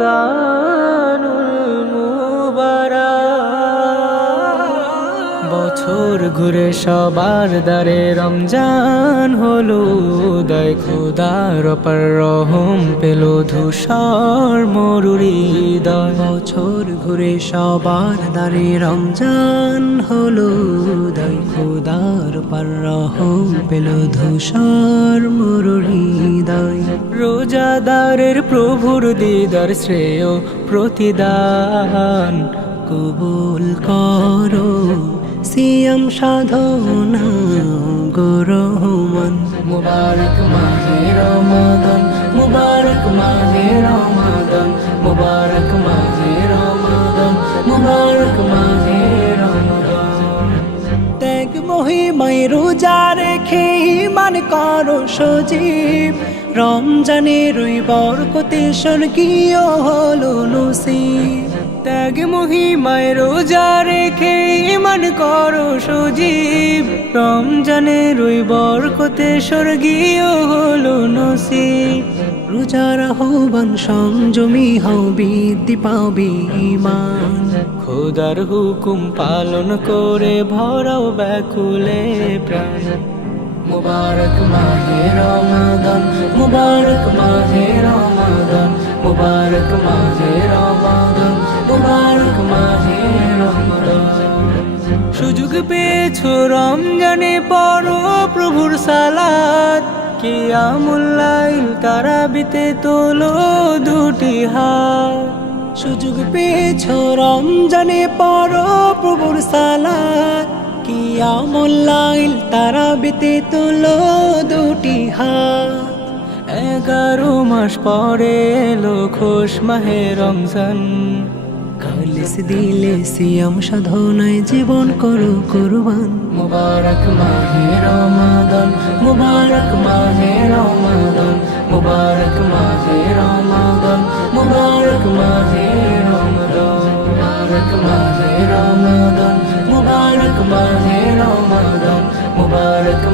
রমজানুল মুবারক। বছর ঘুরে সবার দ্বারে রমজান হলো উদয়, খোদার অপার রহম পেল ধূসর মরুর হৃদয়। বছর ঘুরে সবার দ্বারে রমজান হলো উদয়, খোদার অপার রহম পেল ধূসর মরুর হৃদয়। রোজাদারের প্রভুর দিদার শ্রেয় প্রতিদান কবুল করো সিয়াম সাধনা গো রহমান। মুবারক মাহে রমাদান, মুবারক মাহে রমাদান, মুবারক মাহে রমাদান, মুবারক মাহে রমাদান। ত্যাগ মহিমায় রোজা রেখে ঈমান করো সজীব, রমজানের ওই বরকতে স্বর্গীয় হলো নসিব। ত্যাগ মহিমায় রোজা রেখে ঈমান করো সজীব, রমজানের ওই বরকতে স্বর্গীয় হলো নসিব। রোজার আহ্বান সংযমী হও বৃদ্ধি পাবে ঈমান, খোদার হুকুম পালন করে ভরাও ব্যাকুলে প্রাণ। মুবারক মাহে রমাদান, মুবারক মাহে রমাদান, মুবারক মাহে রমাদান, মুবারক মাহে রমাদান। সুযোগ পেয়েছো রমজানে পড়ো প্রভুর সালাত, কিয়ামুল লাইল তারাবিতে তোলো দুটি হাত। সুযোগ পেয়েছো রমজানে পড়ো প্রভুর সালাত, কিয়ামুল লাইল তারাবিতে তোলো দুটি হাত। 11 মাস পরে এলো খুশ মাহে রমজান, খালিস দিলে সিয়াম সাধনায় জীবন করো কুরবান। মুবারক মাহে রমাদান, মুবারক মাহে রমাদান, মুবারক মাহে রমাদান, মুবারক মাহে রমাদান, মুবারক মাহে রমাদান, মুবারক মাহে রমাদান, মুবারক